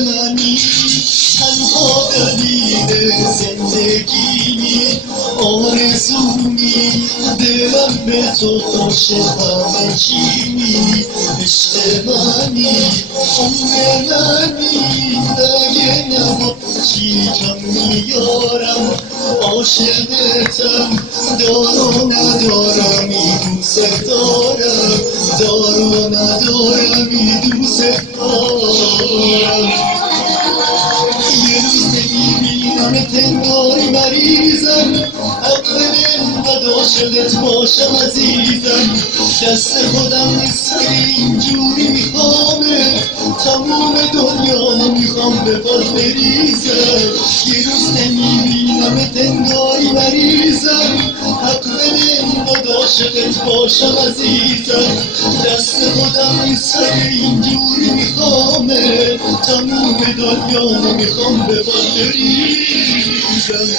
منی تنها دلیل زندگیمی آرزومی دلم به تو خوش همه چیمی عشق منی عمر منی اگه نباشی کم میارم عاشقتم دار و ندارمی دوست دارم دار و ندارمی دوست دارم یه روز نمیبینمت انگاری مریضم حق دل و عاشقت باشم عزیزم دست خودم نیست اینجوری میخوامه تموم دنیا میخوام به پات بریزم یه روز نمیبینمت انگاری مریضم حق دل و عاشقت باشم عزیزم دست خودم نیست اینجوری میخوامه تموم دنیا میخوام به پات بریزم